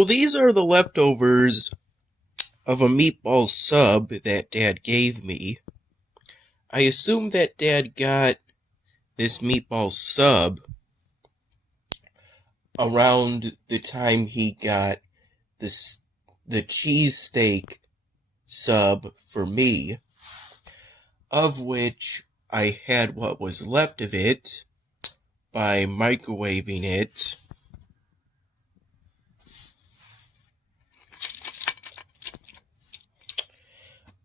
So these are the leftovers of a meatball sub that Dad gave me. I assume that Dad got this meatball sub around the time he got the cheesesteak sub for me, of which I had what was left of it by microwaving it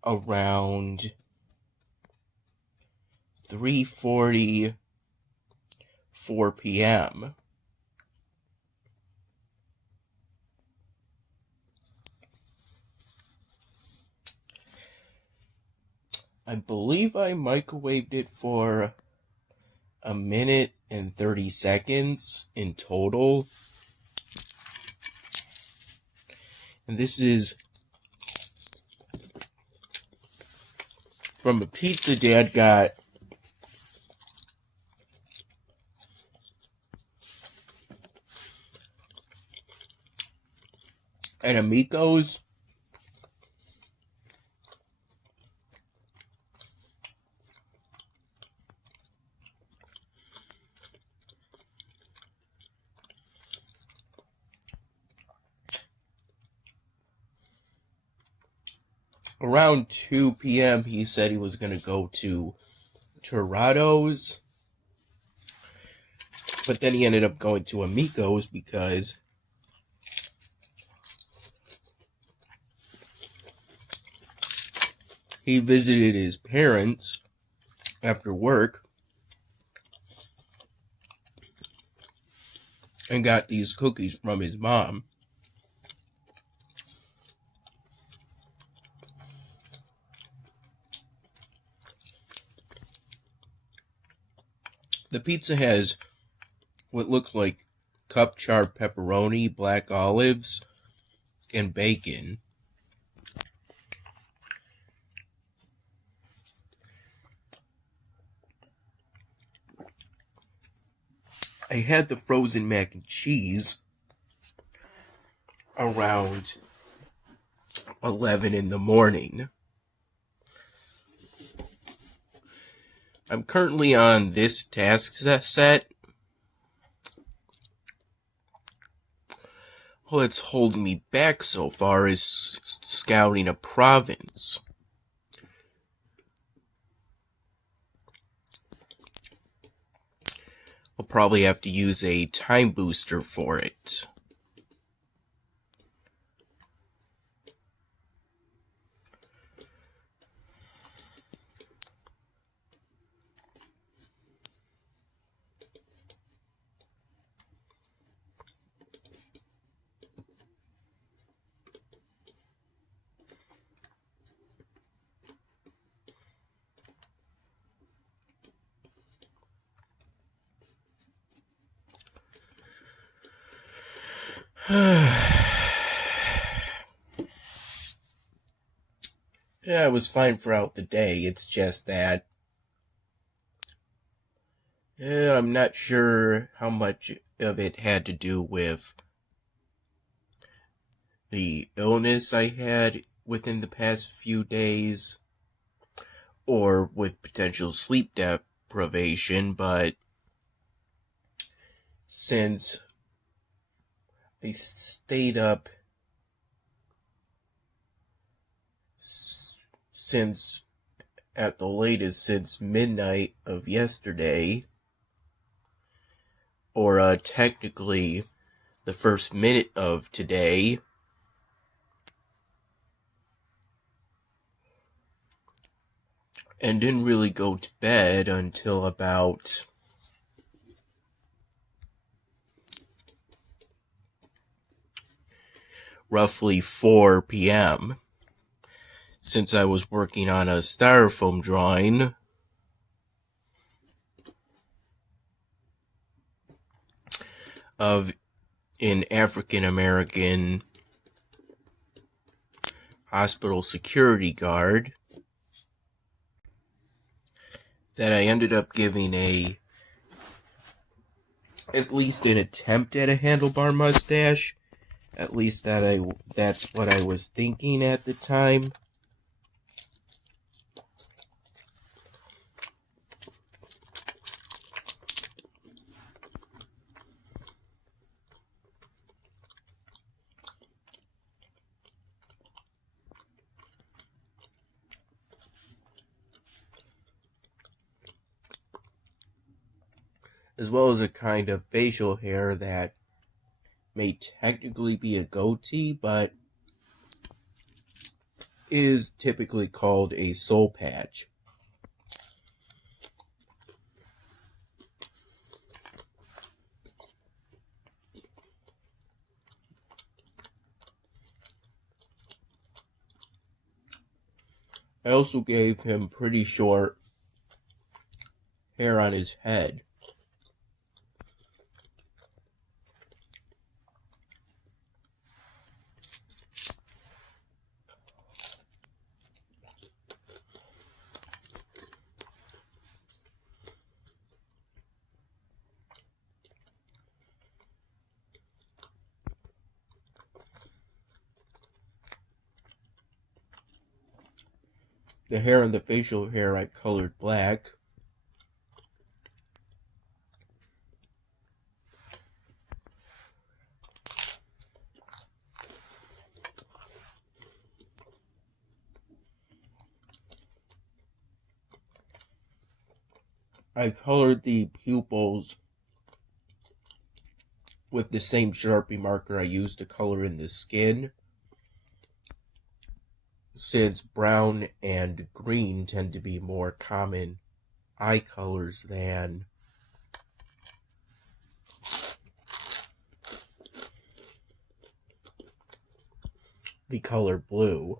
around 3:44 p.m. I believe I microwaved it for 1 minute and 30 seconds in total. And this is from a pizza Dad got at Amico's. Around 2 p.m. he said he was going to go to Torado's, but then he ended up going to Amico's because he visited his parents after work and got these cookies from his mom. The pizza has what looks like cup charred pepperoni, black olives, and bacon. I had the frozen mac and cheese around 11 in the morning. I'm currently on this task set. What's holding me back so far is scouting a province. I'll probably have to use a time booster for it. Yeah, it was fine throughout the day. It's just that I'm not sure how much of it had to do with the illness I had within the past few days or with potential sleep deprivation, but since I stayed up since at the latest since midnight of yesterday, or technically the first minute of today, and didn't really go to bed until about roughly 4 p.m. since I was working on a styrofoam drawing of an African American hospital security guard that I ended up giving at least an attempt at a handlebar mustache, At least that's what I was thinking at the time. As well as a kind of facial hair that may technically be a goatee, but is typically called a soul patch. I also gave him pretty short hair on his head. The hair and the facial hair I colored black. I colored the pupils with the same Sharpie marker I used to color in the skin, since brown and green tend to be more common eye colors than the color blue.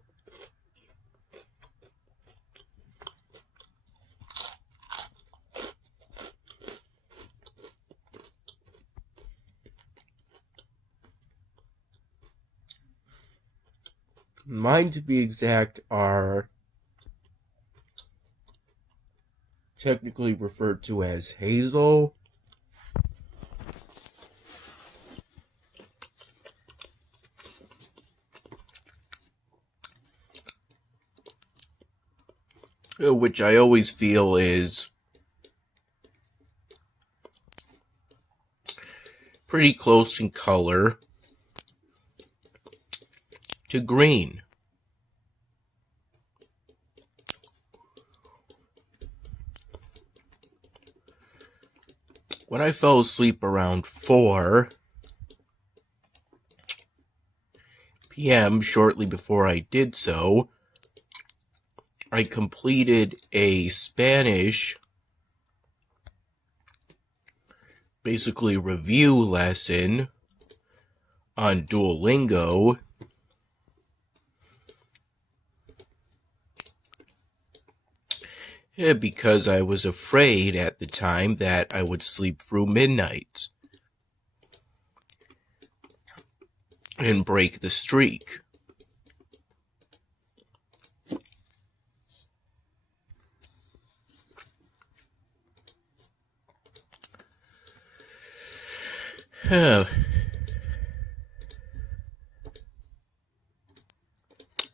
Mine, to be exact, are technically referred to as hazel. Which I always feel is pretty close in color to green. When I fell asleep around 4 p.m., shortly before I did so, I completed a Spanish, basically review lesson on Duolingo, because I was afraid at the time that I would sleep through midnight and break the streak.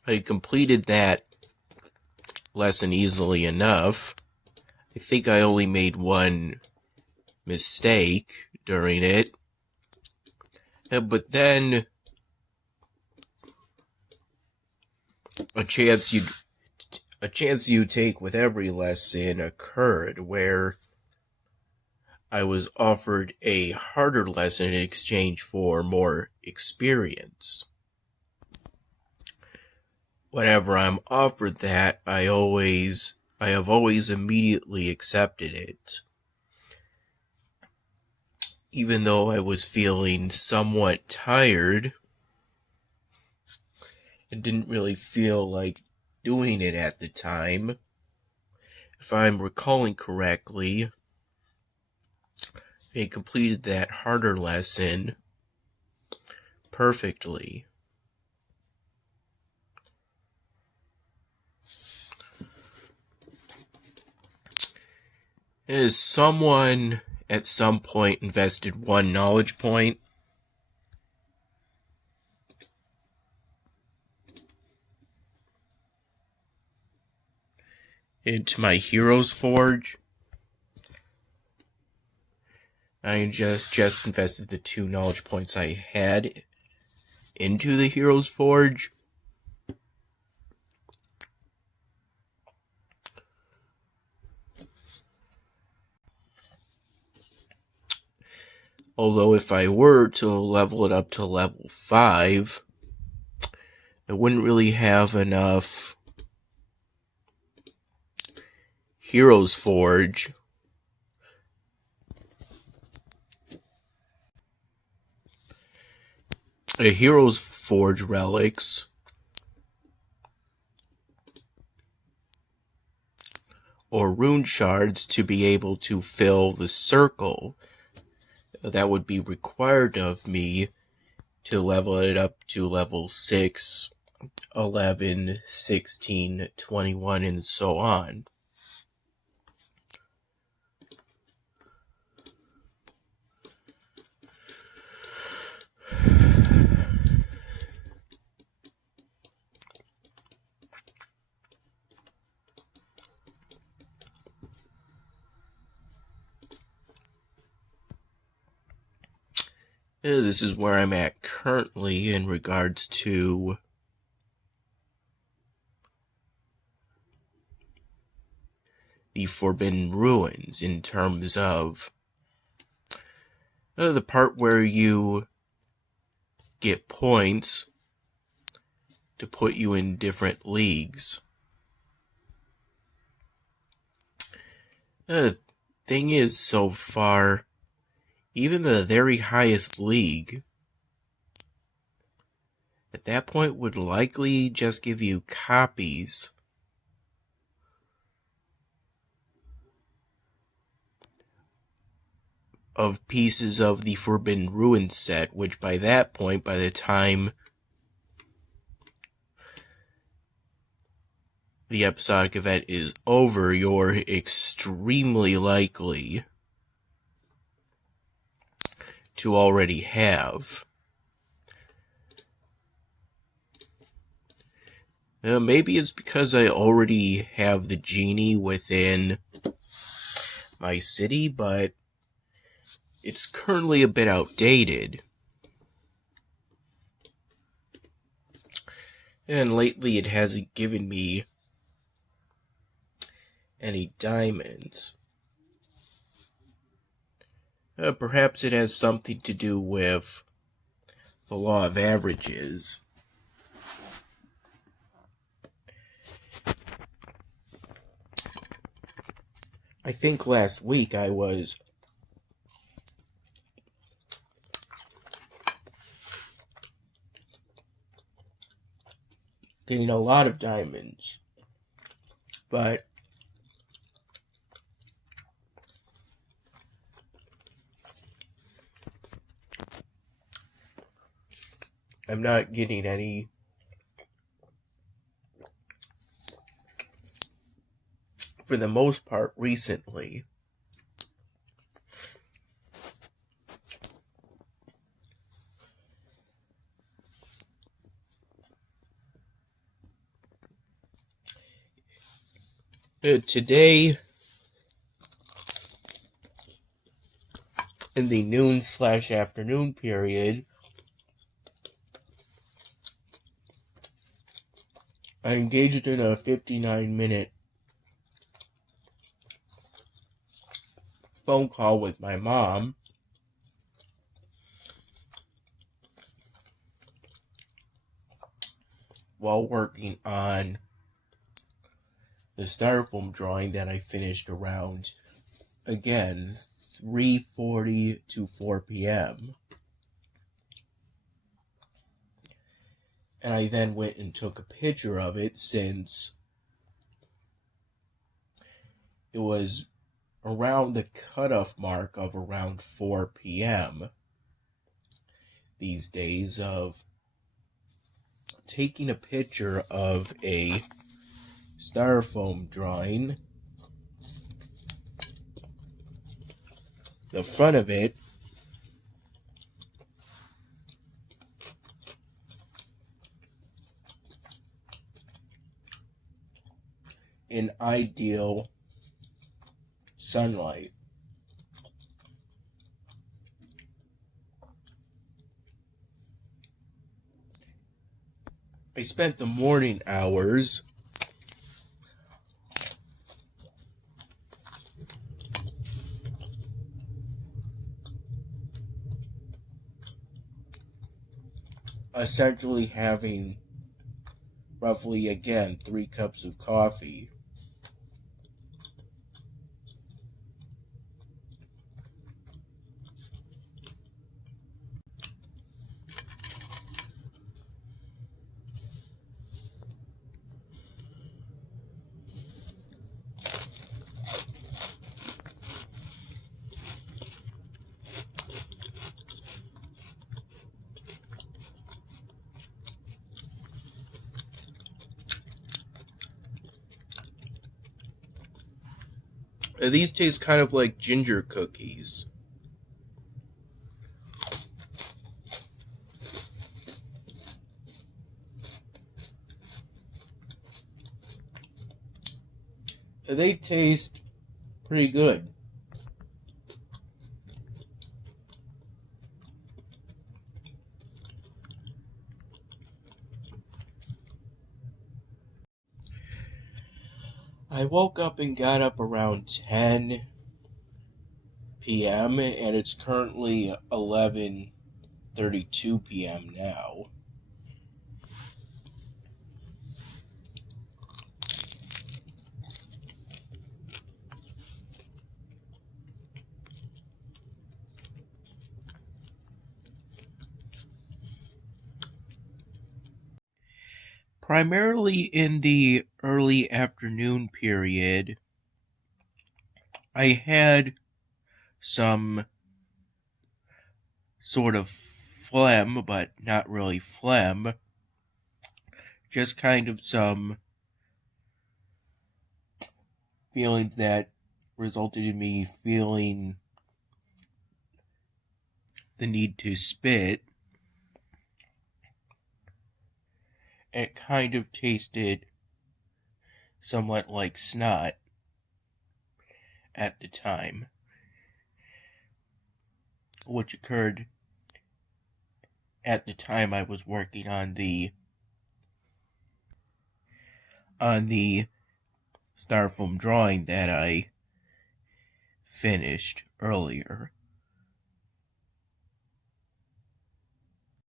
I completed that lesson easily enough. I think I only made one mistake during it. But then a chance you take with every lesson occurred, where I was offered a harder lesson in exchange for more experience. Whenever I'm offered that, I have always immediately accepted it. Even though I was feeling somewhat tired and didn't really feel like doing it at the time. If I'm recalling correctly, I completed that harder lesson perfectly. As someone at some point invested 1 knowledge point into my Heroes Forge. I just invested the 2 knowledge points I had into the Heroes Forge. Although if I were to level it up to level 5, I wouldn't really have enough Heroes Forge Heroes Forge relics or rune shards to be able to fill the circle that would be required of me to level it up to level 6, 11, 16, 21, and so on. This is where I'm at currently in regards to the Forbidden Ruins, in terms of the part where you get points to put you in different leagues. The thing is, so far, even the very highest league, at that point, would likely just give you copies of pieces of the Forbidden Ruins set, which by that point, by the time the episodic event is over, you're extremely likely to already have. Maybe it's because I already have the genie within my city, but it's currently a bit outdated. And lately it hasn't given me any diamonds. Perhaps it has something to do with the law of averages. I think last week I was getting a lot of diamonds, but I'm not getting any for the most part recently. Today, in the noon/afternoon period, I engaged in a 59-minute phone call with my mom while working on the styrofoam drawing that I finished around, again, 3:40 to 4 p.m. And I then went and took a picture of it, since it was around the cutoff mark of around 4 p.m. these days of taking a picture of a styrofoam drawing. The front of it in ideal sunlight. I spent the morning hours essentially having roughly, again, 3 cups of coffee. These taste kind of like ginger cookies. They taste pretty good. I woke up and got up around 10 p.m. and it's currently 11:32 p.m. now. Primarily in the early afternoon period, I had some sort of phlegm, but not really phlegm. Just kind of some feelings that resulted in me feeling the need to spit. It kind of tasted somewhat like snot at the time, which occurred at the time I was working on the styrofoam drawing that I finished earlier.